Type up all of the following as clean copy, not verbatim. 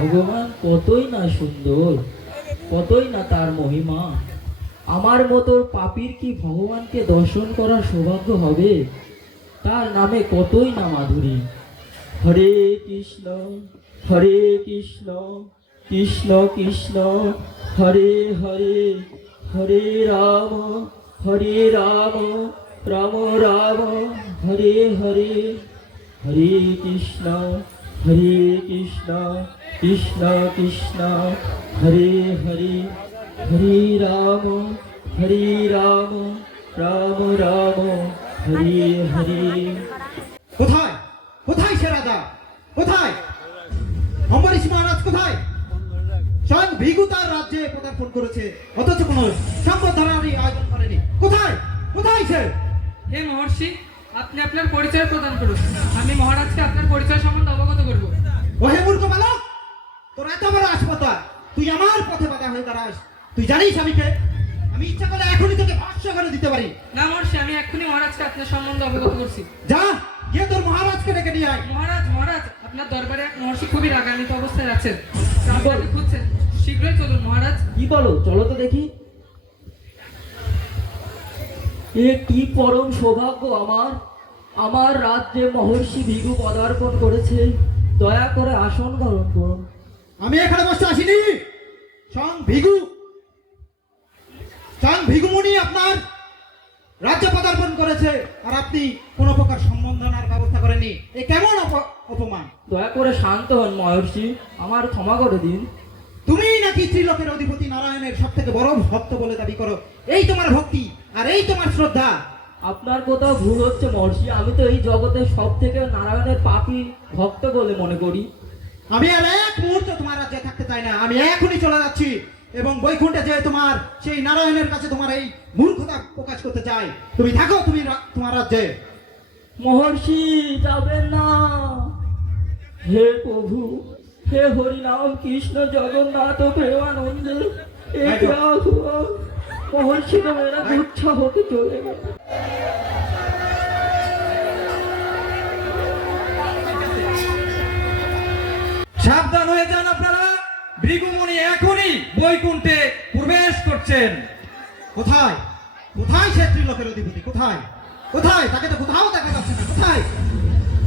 ভগবান কতই না সুন্দর, কতই না তার মহিমা। আমার মতো পাপীর কি ভগবানকে দর্শন করার সৌভাগ্য হবে? তার নামে কতই না মাধুরী। হরে কৃষ্ণ, হরে কৃষ্ণ, কৃষ্ণ কৃষ্ণ, হরে হরে, হরে রাম, হরে রাম, রাম রাম, হরে হরে। হরে কৃষ্ণ, হরে কৃষ্ণ, কৃষ্ণ কৃষ্ণ, হরে হরে, হরে রাম, হরে রাম, রাম রাম, হরে হরে। কোথায় কোথায় সে রাজা? কোথায় অম্বরীশ মহারাজ? কোথায়? স্বয়ং ভিগু তার রাজ্যে পদার্পণ করেছে, অথচ কোনো সম্বর্ধনার আয়োজন করেনি। কোথায় কোথায় সে? হে মহর্ষি, আপনি আপনার পরিচয় প্রদান করুন। আমি মহারাজকে আপনার পরিচয় সম্বন্ধে অবগত করব। ওহে মূর্খ বালক, তোর এত বড় আসপতা, তুই আমার পথে বাধা হয়ে দাঁড়াস। তুই জানিস আমি কে? আমি ইচ্ছা করলে এখনই তোকে ভস্ম করে দিতে পারি। না মহর্ষি, আমি এক্ষুনি মহারাজকে আপনার সম্বন্ধে অবগত করছি। যা গিয়ে তোর মহারাজকে ডেকে নিয়ে আয়। মহারাজ, মহারাজ, আপনার দরবারে এক মহর্ষি খুবই রাগান্বিত অবস্থায় আছেন। আপনাকে খুঁজছেন, শীঘ্রই চলুন মহারাজ। কি বলো? চলো তো দেখি। এ কি পরম সৌভাগ্য আমার, আমার রাজ্যে মহর্ষি ভিগু পদার্পণ করেছে। দয়া করে আসন গ্রহণ করুন। আমি এখানে বসে আসিনি। স্বয়ং ভিগু, স্বয়ং ভিগুমুনি আপনার রাজ্য পদার্পণ করেছে, আর আপনি কোনো প্রকার সম্বর্ধনার ব্যবস্থা করেননি। এ কেমন অপমান! দয়া করে শান্ত হন মহর্ষি, আমার ক্ষমা করে দিন। তুমি নাকি ত্রিলোকের অধিপতি নারায়ণের সব থেকে বড় ভক্ত বলে দাবি করো। এই তোমার ভক্তি আর এই তোমার শ্রদ্ধা। আপনার কোথাও ভুল হচ্ছে মহর্ষি, আমি তো এই জগতের সব থেকে নারায়ণের পাপী ভক্ত বলে মনে করি। আমি আর এক মুহূর্ত তোমার রাজ্যে থাকতে চাই না। আমি এখনই চলে যাচ্ছি এবং বৈকুণ্ঠে যে তোমার সেই নারায়ণের কাছে তোমার এই মূর্খতা প্রকাশ করতে চাই। তুমি থাকো, তুমি তোমার রাজ্যে। মহর্ষি যাবেন না। হে প্রভু, হে হরিনাম কৃষ্ণ জগন্নাথ প্রেমানন্দ, এ क्या हुआ? মহর্ষি তো মেরা গুচ্ছা হতে চলে গেল। সাবধান হয়ে যান আপনারা, ভৃগুমুনি এখনই বৈকুণ্ঠে প্রবেশ করছেন। কোথায় কোথায় সে ত্রিলোকের অধিপতি? কোথায় কোথায়? তাকে তো কোথাও দেখা যাচ্ছে না। কোথায়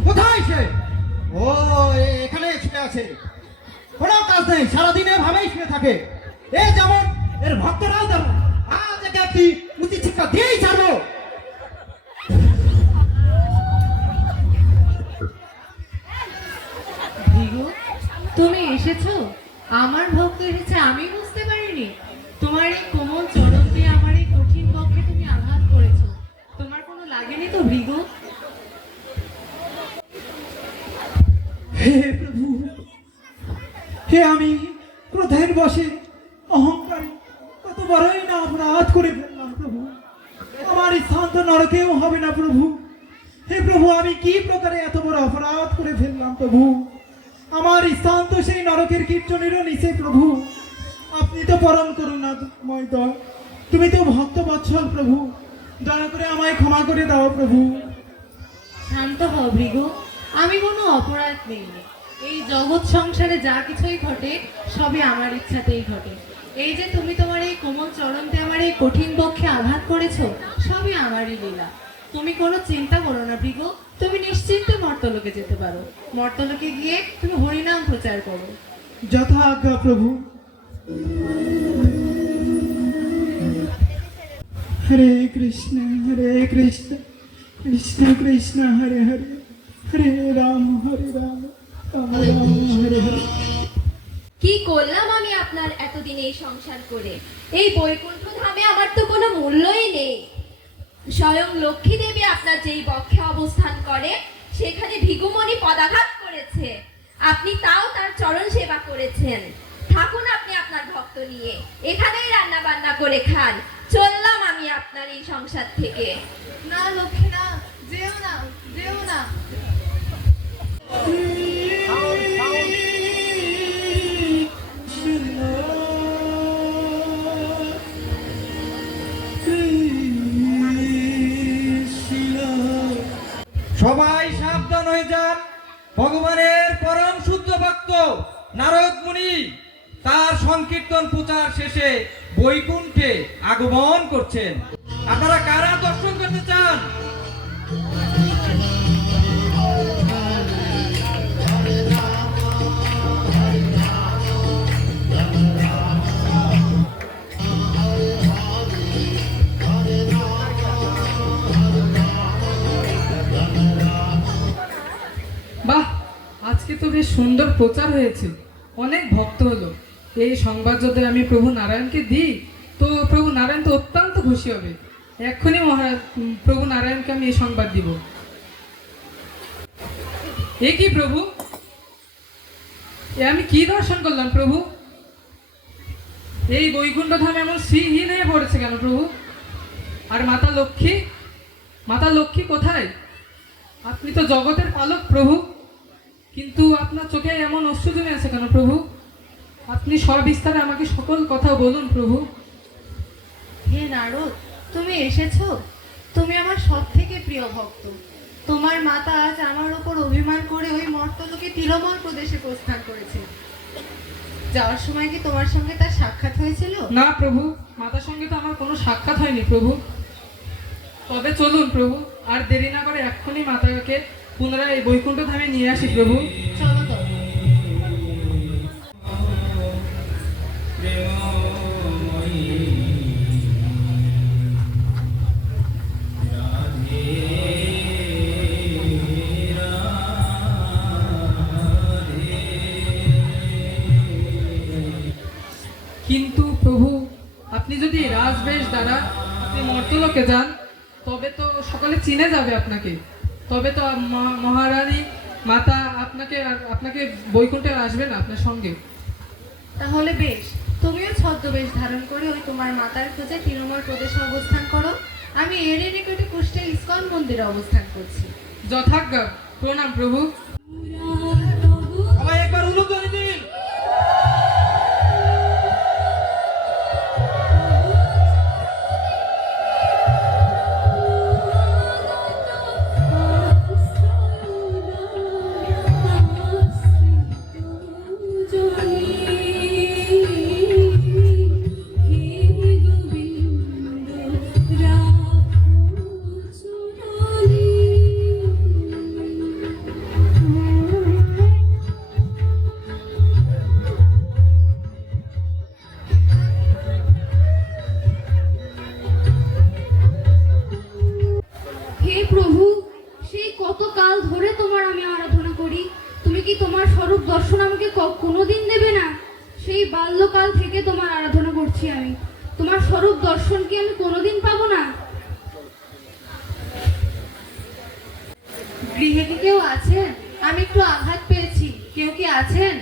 কোথায় সে? ও এখানে শুয়ে আছে, কোনো কাজ নেই, সারাদিন এভাবেই শুয়ে থাকে। এ যেমন এর ভক্তরাও তেমন। আজ একে একটি উচিত শিক্ষা দিয়েই ছাড়বো। ভিগু, তুমি এসেছো? আমার ভক্ত এসেছে আমি বুঝতে পারিনি। তোমার এই কোমল চরণ দিয়ে আমার এই কঠিন বক্ষে তুমি আঘাত করেছো। তোমার কোনো লাগেনি তো ভিগু? হে প্রভু, হে আমি ক্রোধের বশে অহংকারী কত বড়ই না অপরাধ করে ফেললাম প্রভু। আমার স্থান তো নরকেও হবে না প্রভু। হে প্রভু, আমি কি প্রকারে এত বড় অপরাধ করে ফেললাম প্রভু? আমার স্থান তো সেই নরকের কীর্তনেরও নিচে প্রভু। আপনি তো পরম করুণাময় দল, তুমি তো ভক্ত বৎসল প্রভু। দয়া করে আমায় ক্ষমা করে দাও প্রভু। শান্ত হও ভৃগু, আমি কোনো অপরাধ নেইনি। এই জগৎ সংসারে যা কিছুই ঘটে সবই আমার ইচ্ছাতেই ঘটে। এই যে তুমি তোমার এই কোমল চরণতে আমার এই কঠিন বক্ষে আঘাত করেছো, সবই আমারই লীলা। তুমি কোনো চিন্তা করো না ভৃগু, তুমি নিশ্চিন্তে মর্তলোকে যেতে পারো। মর্তলোকে গিয়ে তুমি হরিনাম প্রচার করো। যথা আজ্ঞা প্রভু। হরে কৃষ্ণ কৃষ্ণ কৃষ্ণ হরে হরে, হরে রাম রাম রাম হরে হরে। কি করলাম আমি আপনার এতদিন এই সংসার করে? এই বৈকুণ্ঠ ধামে আমার তো কোনো মূল্যই নেই। স্বয়ং লক্ষ্মী দেবী আপনার যেই বক্ষে অবস্থান করে সেখানে ভিগুমণি পদাঘাত করেছে, আপনি তাও তার চরণ সেবা করেছেন। থাকুন আপনি আপনার ভক্ত নিয়ে, এখানেই রান্না বান্না করে খান। চললাম আমি আপনার এই সংসার থেকে। না লক্ষ্মী না, যেও না, যেও না। সবাই সাবধান হয়ে যান। ভগবানের পরম শুদ্ধ ভক্ত নারায়ণ নারদ মুনি তার সংকীর্তন প্রচার শেষে বৈকুণ্ঠে আগমন করছেন। আপনারা কারা দর্শন করতে চান? বাহ, আজকে তো বেশ সুন্দর প্রচার হয়েছে, অনেক ভক্ত হলো। এই সংবাদ যদি আমি প্রভু নারায়ণকে দিই তো প্রভু নারায়ণ তো অত্যন্ত খুশি হবে। এক্ষুনি মহারাজ প্রভু নারায়ণকে আমি এই সংবাদ দিব। এ কি প্রভু, এ আমি কি দর্শন করলাম প্রভু? এই বৈকুণ্ঠ ধাম এমন শ্রীহীন হয়ে পড়েছে কেন প্রভু? আর মাতা লক্ষ্মী, মাতা লক্ষ্মী কোথায়? আপনি তো জগতের পালক প্রভু, কিন্তু আপনার চোখে এমন অশ্রু জমে আছে কেন প্রভু? আপনি সবিস্তারে আমাকে সকল কথা বলুন প্রভু। হে নারদ, তুমি এসেছো? তুমি আমার সব থেকে প্রিয় ভক্ত। তোমার মাতা আজ আমার উপর অভিমান করে ওই মর্তলোকে তিলমল প্রদেশে প্রস্থান করেছে। যাওয়ার সময় কি তোমার সঙ্গে তার সাক্ষাৎ হয়েছিল? না প্রভু, মাতার সঙ্গে তো আমার কোনো সাক্ষাৎ হয়নি প্রভু। তবে চলুন প্রভু, আর দেরি না করে এক্ষুনি মাতাকে পুনরায় এই বৈকুণ্ঠ ধামে নিয়ে আসি প্রভু। চলো তবে। কিন্তু প্রভু, আপনি যদি রাজবেশ দ্বারা আপনি মর্তলোকে যান তবে তো সকলে চিনে যাবে আপনাকে। তবে তো মহারানী মাতা আপনাকে বৈকুণ্ঠে আসবে না আপনার সঙ্গে। তাহলে বেশ, তুমিও ছদ্মবেশ ধারণ করে ওই তোমার মাতার খোঁজে তিলমল প্রদেশে অবস্থান করো। আমি এরই নিকটে কুষ্ঠে ইস্কন মন্দিরে অবস্থান করছি। যথাজ্ঞা, প্রণাম প্রভু। সবাই একবার উলুধ্বনি দিন। হে প্রভু, সেই কত কাল ধরে তোমার আমি আরাধনা করি, তুমি কি তোমার স্বরূপ দর্শন আমাকে কোনোদিন দেবে না? সেই বাল্যকাল থেকে তোমার আরাধনা করছি আমি, তোমার স্বরূপ দর্শন কি আমি কোনোদিন পাবো না? গৃহে কি কেউ আছেন? আমি একটু আঘাত পেয়েছি, কেউ কি আছেন?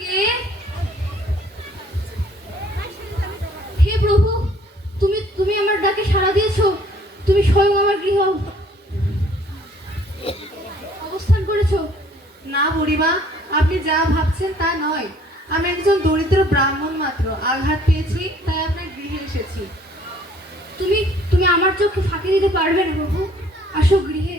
কে? হে প্রভু, তুমি তুমি আমার ডাকে সাড়া দিয়েছো, তুমি স্বয়ং আমার গৃহ অবস্থান করেছো। না বুড়িমা, আপনি যা ভাবছেন তা নয়। আমি একজন দরিদ্র ব্রাহ্মণ মাত্র, আঘাত পেয়েছি তাই আপনার গৃহে এসেছি। তুমি তুমি আমার চোখে ফাঁকি দিতে পারবে না প্রভু, আসো গৃহে।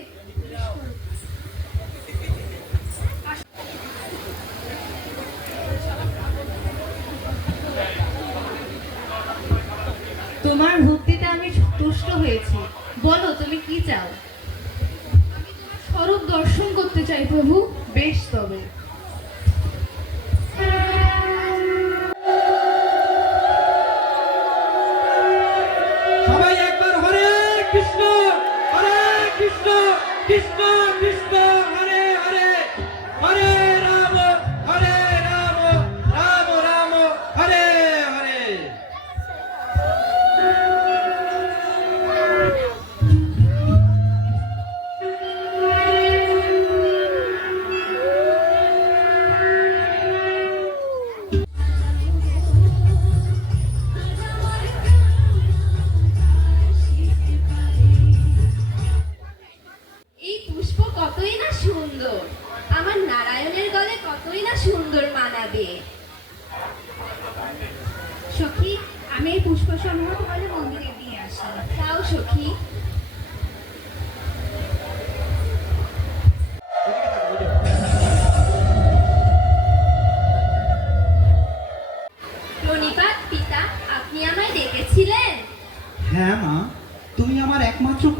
তোমার ভক্তিতে আমি তুষ্ট হয়েছি, বলো তুমি কি চাও? আমি তোমার স্বরূপ দর্শন করতে চাই প্রভু। বেশ তবে। সবাই একবার হরে কৃষ্ণ, হরে কৃষ্ণ, কৃষ্ণ কৃষ্ণ হরে হরে, হরে রাম, রাম রাম হরে হরে।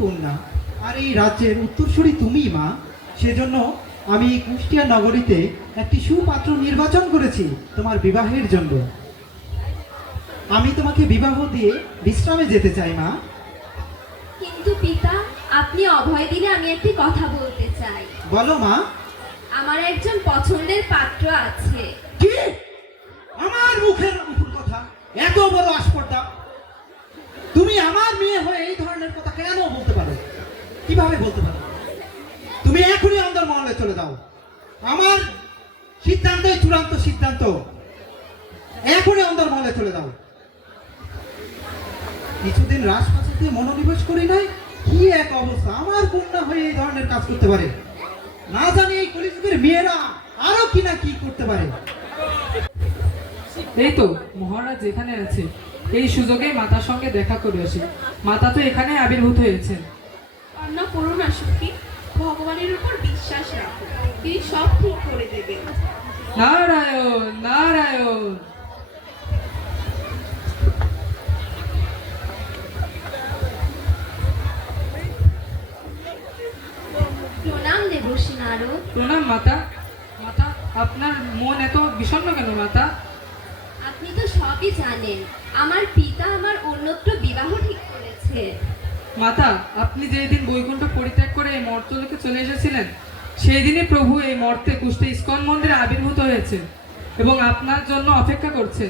কন্যা আর এই রাজ্যের উত্তরসূরি তুমি মা। সেজন্য আমি কুষ্টিয়া নগরীতে একটি সুপাত্র নির্বাচন করেছি তোমার বিবাহের জন্য। আমি তোমাকে বিবাহ দিয়ে বিশ্রামে যেতে চাই মা। কিন্তু পিতা, আপনি অভয় দিলে আমি একটি কথা বলতে চাই। বলো মা। আমার একজন পছন্দের পাত্র আছে। কি? আমার মুখের উপর কথা, এত বড় আস্পর্ধা! তুমি আমার মেয়ে হয়ে এই ধরনের কথা কেন বলতে পারো? কিভাবে বলতে পারো? তুমি এখনই অন্দরমহলে চলে যাও। আমার সিদ্ধান্তই চূড়ান্ত সিদ্ধান্ত। এখনই অন্দরমহলে চলে যাও। কিছুদিন রাজপ্রাসাদে মনোনিবেশ করি নাই, কি এক অবস্থা! আমার কন্যা হয়ে এই ধরনের কাজ করতে পারে? না জানি এই কলিযুগের মেয়েরা আরো কি না কি করতে পারে। এই তো মহারাজ এখানে আছে, এই সুযোগে মাতার সঙ্গে দেখা করে আসি। মাতা তো এখানে আবির্ভূত হয়েছেন। কান্না করো না সখী, ভগবানের উপর বিশ্বাস রাখো, তিনি সব ঠিক করে দেবেন। নারায়ণ নারায়ণ। প্রণাম দেবর্ষী নারদ। প্রণাম মাতা। মাতা, আপনার মন এত বিষণ্ণ কেন মাতা? আপনি তো সবই জানেন, আমার পিতা আমার অন্যত্র বিবাহ ঠিক করেছে। মাতা, আপনি যেদিন বৈকুণ্ঠ পরিত্যাগ করে এই মর্তলোকে চলে এসেছিলেন, সেই দিনই প্রভু এই মর্তে কুষ্টি ইস্কন মন্দিরে আবির্ভূত হয়েছে এবং আপনার জন্য অপেক্ষা করছে।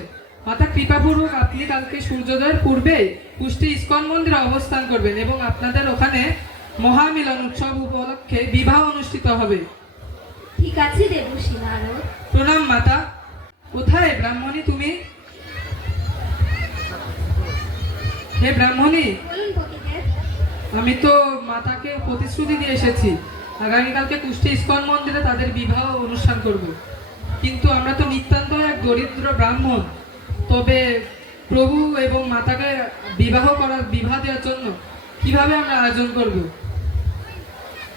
মাতা, কৃপাপূর্বক আপনি কালকে সূর্যোদয়ের পূর্বে কুষ্টি ইস্কন মন্দিরে অবস্থান করবেন এবং আপনাদের ওখানে মহামিলন উৎসব উপলক্ষে বিবাহ অনুষ্ঠিত হবে। ঠিক আছে দেবর্ষী নারদ। প্রণাম মাতা। কোথায় ব্রাহ্মণী তুমি? হে ব্রাহ্মণী, বলুন পতিদেব। আমি তো মাতাকে প্রতিশ্রুতি দিয়ে এসেছি আগামীকালকে কুষ্টি ইস্কন মন্দিরে তাদের বিবাহ অনুষ্ঠান করব। কিন্তু আমরা তো নিতান্ত এক দরিদ্র ব্রাহ্মণ, তবে প্রভু এবং মাতাকে বিবাহ দেওয়ার জন্য কিভাবে আমরা আয়োজন করব?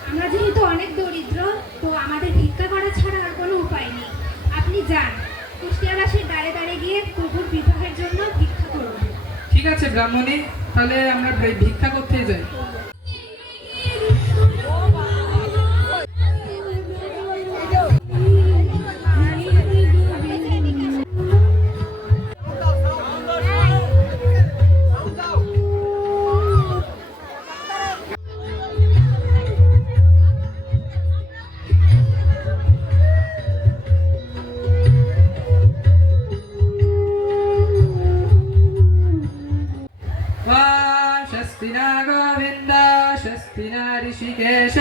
আমরা যেহেতু অনেক দরিদ্র, তো আমাদের ভিক্ষা করা ছাড়া আর কোনো উপায় নেই। আপনি যান, কুষ্টিয়াবাসীর দ্বারে দ্বারে গিয়ে প্রভুর বিবাহের জন্য ভিক্ষা করুন। ঠিক আছে ব্রাহ্মণী, তাহলে আমরা ভিক্ষা করতে যাই। ऋषिकेश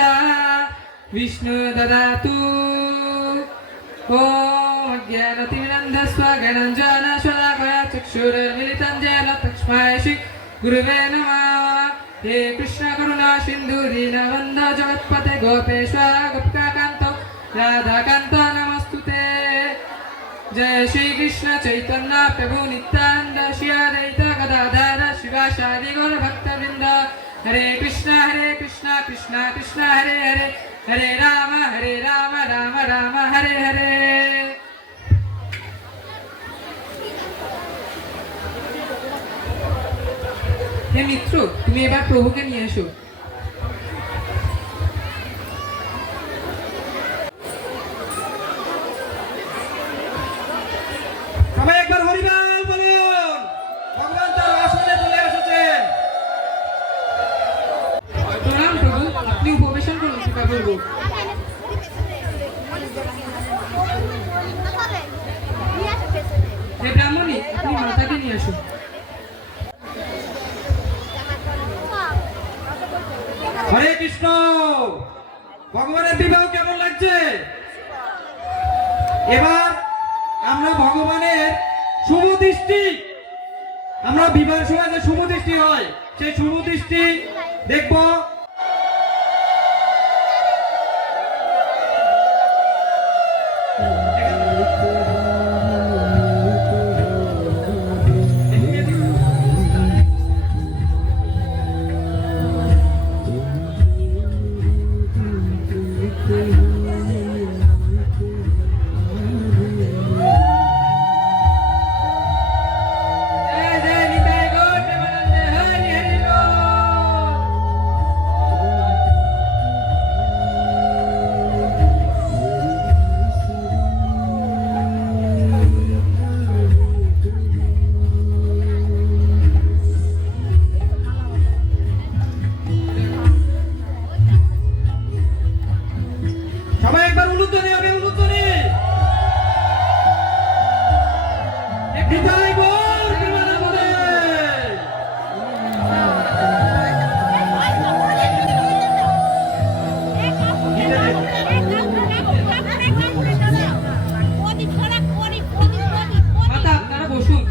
विष्णु ददातु। ॐ ज्ञानतिमिरन्धस्व ज्ञानञ्जनशलाकया चक्षुरुन्मिलितं येन तस्मै श्री गुरुवे नमः। हे कृष्ण करुणा सिन्धु दीनबन्धो जगत्पते गोपेश्वर गोपिकान्तो राधाकान्त नमस्तुते। जय श्री कृष्ण चैतन्य प्रभु नित्यानंद श्री अद्वैत गदाधर शिवासादि गौर भक्तवृंद। हरे कृष्ण कृष्ण कृष्ण हरे हरे, हरे राम राम राम हरे हरे। हे मित्रों, তুমি এবার প্রভুকে নিয়ে এসো। সবাই একবার হরিবল বলুন। ভগবান তার আসনে চলে এসেছেন। প্রণাম প্রভু, আপনি উপবেশন করুন কৃপা করবো। হে ব্রাহ্মণী, আপনি মাতাকে নিয়ে আসুন। হরে কৃষ্ণ। ভগবানের বিবাহ কেমন লাগছে? এবার আমরা ভগবানের শুভ দৃষ্টি, আমরা বিবাহের সময় যে শুভ দৃষ্টি হয় সেই শুভ দৃষ্টি দেখব। जय जय निताय गौर प्रेमानंद हरि हरि बोल। বিদায় গৌর প্রেমানন্দে। মাতা আপনারা বসুন।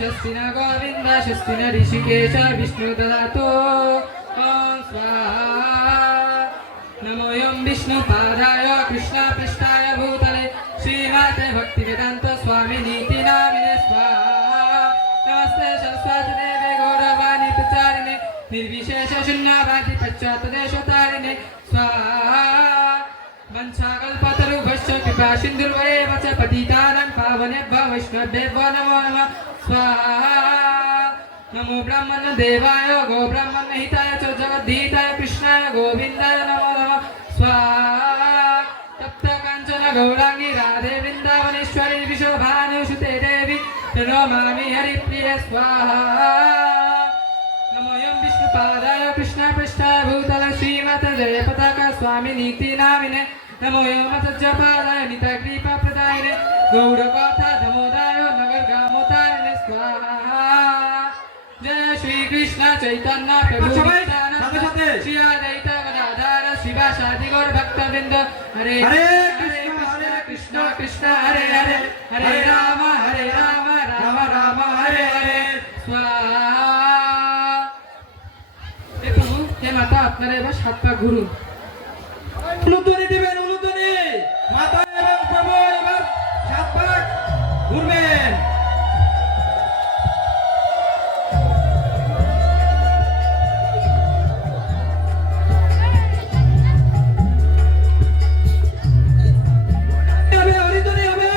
स्वस्ति न गोविंद स्वस्ति न ऋषिकेश विष्णु ददातु ओम स्वाहा। नमो यं विष्णु पादाय कृष्ण पृष्ठाय भूतले श्रीमाते भक्तिवेदांत स्वामिनी नामिने स्वाहा। नमस्ते सरस्वती देवे गौरवाणी प्रचारिणे निर्विशेष शून्यवादी पश्चात्देशतारिणे स्वाहा। वंशाकल्पतरुभ्यश्च कृपा सिन्धुर्वरेव च पतितानां पावनेभ्यो वैष्णवेभ्यो नमो नमः स्वाहा। नमो ब्राह्मण देवाय गो ब्राह्मण हिताय च जगद्धिताय कृष्णाय गोविन्दाय नमो नमः स्वाहा। तप्त काञ्चन गौरांगी राधे वृन्दावनेश्वरी विशोभानुसुते देवी प्रणमामि हरिप्रिये स्वाहा। नमो यं विष्णुपादाय कृष्णपृष्ठाय भूतले श्रीमते जयपताका स्वामिनीति नामिने नमो यं मत्स्यपादाय नितग्रीपप्रदायिने गौरगाथा दामोदाय नगरगामोतारिणे स्वाहा। जय श्री कृष्ण चैतन्य प्रभु नित्यानंद श्री अद्वैत गदाधर शिवासादि गौर भक्तवृंद हरे हरे कृष्ण कृष्ण हरे हरे हरे राम राम राम हरे हरे स्वाहा। হে মাতা আপনারা এবার 7 পা ঘুরুন। উলুধ্বনি দিবেন, উলুধ্বনি। মাতা এবং প্রভু এবার 7 পাক ঘুরবেন। হবে, হরিধ্বনি হবে।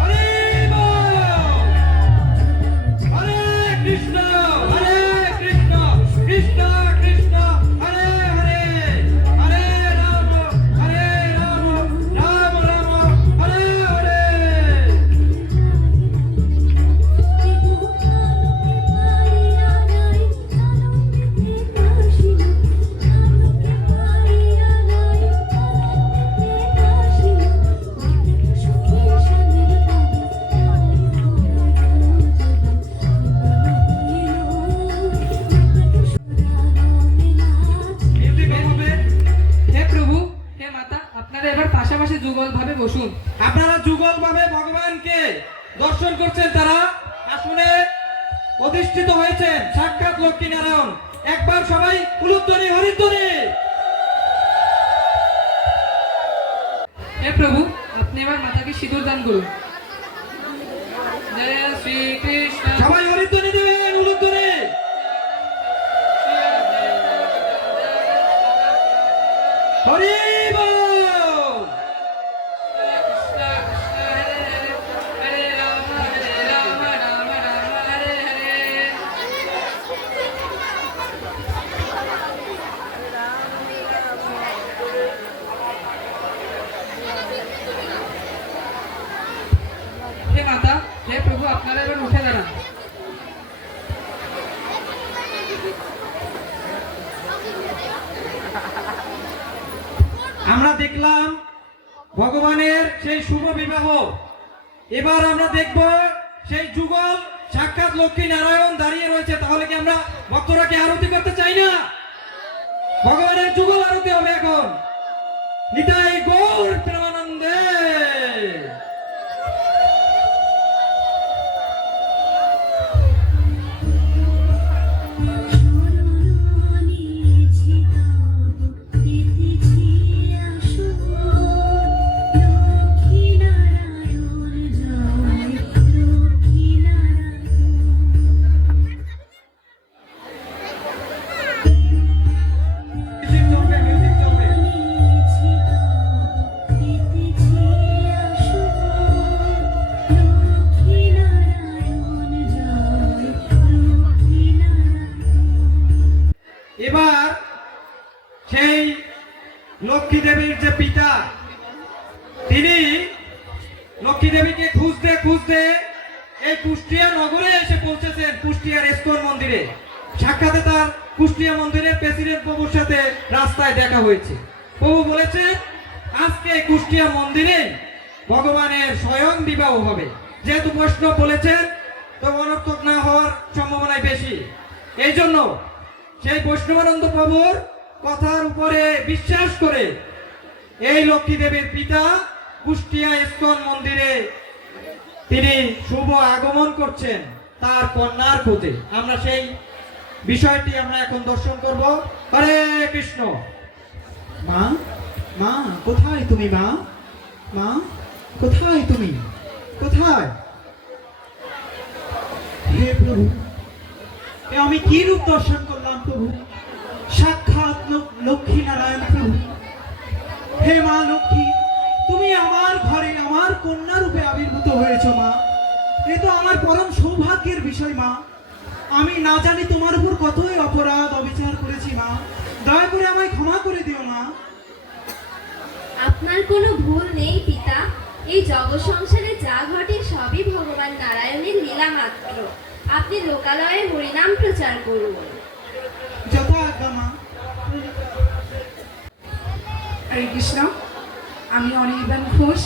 হরি বল। হরে কৃষ্ণ কৃষ্ণ কৃষ্ণ কৃষ্ণ হরে হরে হরে রাম রাম রাম হরে হরে। হে প্রভু হে মাতা আপনারা এবার পাশাপাশি যুগল ভাবে বসুন। আপনারা যুগল ভাবে ভগবানকে দর্শন করছেন, তারা আসনে অধিষ্ঠিত হয়েছেন সাক্ষাৎ লক্ষ্মী নারায়ণ। একবার সবাই উলুধ্বনি হরিধ্বনি। হে প্রভু আপনি এবার মাতাকে সিঁদুর দান করুন। জয় শ্রী কৃষ্ণ। সবাই হরিধ্বনি দিবেন, উলুধ্বনি। হরি বল। আপনারা এবার উঠে দাঁড়ান। আমরা দেখলাম ভগবানের সেই শুভ বিবাহ। এবার আমরা দেখব সেই যুগল সাক্ষাৎ লক্ষ্মী নারায়ণ দাঁড়িয়ে রয়েছে। তাহলে কি আমরা ভক্তরা কি আরতি করতে চাই না? ভগবানের যুগল আরতি হবে এখন। নিতাই গৌর প্রেমানন্দে। মিউজিক চলবে, মিউজিক চলবে। এবার সেই লক্ষ্মী দেবীর যে পিতা, তিনি লক্ষ্মী দেবীকে খুঁজতে খুঁজতে এই কুষ্টিয়া নগরে এসে পৌঁছেছেন, কুষ্টিয়ার ইস্কন মন্দিরে। সাক্ষাতে তার কুষ্টিয়া মন্দিরের প্রেসিডেন্ট প্রভুর সাথে রাস্তায় দেখা হয়েছে। প্রভু বলেছেন আজকে কুষ্টিয়া মন্দিরে ভগবানের স্বয়ং বিবাহ হবে। যেহেতু বৈষ্ণব বলেছেন, তো অনর্থক না হওয়ার সম্ভাবনাই বেশি। এই জন্য সেই বৈষ্ণবানন্দ প্রভুর কথার উপরে বিশ্বাস করে এই লক্ষ্মী দেবীর পিতা কুষ্টিয়া ইস্কন মন্দিরে তিনি শুভ আগমন করছেন তার কন্যার খোঁজে। আমরা সেই বিষয়টি আমরা এখন দর্শন করব। হরে কৃষ্ণ। মা, মা কোথায় তুমি মা? মা কোথায় তুমি? কোথায়? হে প্রভু, এ আমি কি রূপ দর্শন করলাম প্রভু? সাক্ষাৎ লক্ষ্মী নারায়ণ প্রভু। হে মা লক্ষ্মী, তুমি আমার ঘরে আমার কন্যা রূপে আবির্ভূত হয়েছ মা। এ তো আমার পরম সৌভাগ্যের বিষয় মা। আমি না জানি তোমার উপর কতই অপরাধ অবিচার করেছি মা। দয়া করে আমায় ক্ষমা করে দিও মা। আপনার কোনো ভুল নেই পিতা। এই জগৎ সংসারে যা ঘটে সবই ভগবান নারায়ণের লীলা মাত্র। আপনি লোকালয়ে হরিনাম প্রচার করুন। যথা আজ্ঞা মা। হরে কৃষ্ণ। আমি অনির্বাণ ঘোষ।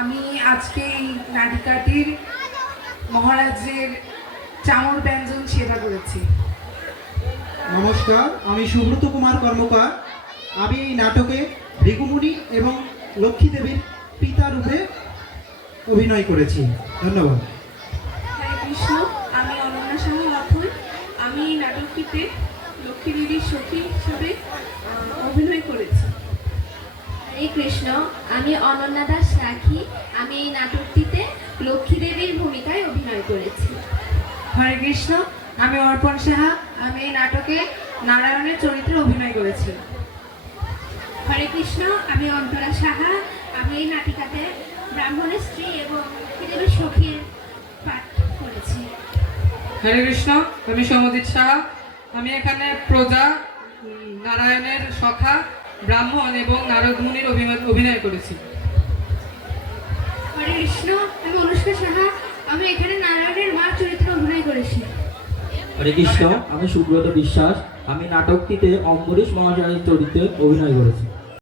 আমি আজকে এই নাটিকাটির মহারাজের চামর ব্যঞ্জন সেবা করেছি। নমস্কার, আমি সুব্রত কুমার কর্মকার। আমি এই নাটকে ভৃগুমুনি এবং লক্ষ্মী দেবীর পিতা রূপে অভিনয় করেছি। ধন্যবাদ। হরে কৃষ্ণ। আমি অনন্যা সাহা অথৈ। আমি এই নাটকটিতে লক্ষ্মী দেবীর সখী হিসাবে অভিনয় করেছি। হরে কৃষ্ণ। আমি অনন্যা দাস রাখি। আমি এই নাটকটিতে লক্ষ্মী দেবীর ভূমিকায় অভিনয় করেছি। হরে কৃষ্ণ। আমি অর্পণ সাহা। আমি এই নাটকে নারায়ণের চরিত্রে অভিনয় করেছি। হরে কৃষ্ণ। আমি অন্তরা সাহা। আমি এই নাটিকাতে ব্রাহ্মণের স্ত্রী এবং পৃথিবীর সখীর পাঠ করেছি। হরে কৃষ্ণ। আমি সমজিৎ সাহা। আমি এখানে প্রজা, নারায়ণের সখা, ব্রাহ্মণ এবং নারদ মুনির অভিনয় করেছি। হরে কৃষ্ণ। আমি অনুষ্কা সাহা। আমি এখানে নারায়ণের মা চরিত্রে অভিনয় করেছি। হরে কৃষ্ণ। আমি সুব্রত বিশ্বাস। আমি নাটকটিতে অম্বরীশ মহাশয়ের চরিত্রে অভিনয় করেছি।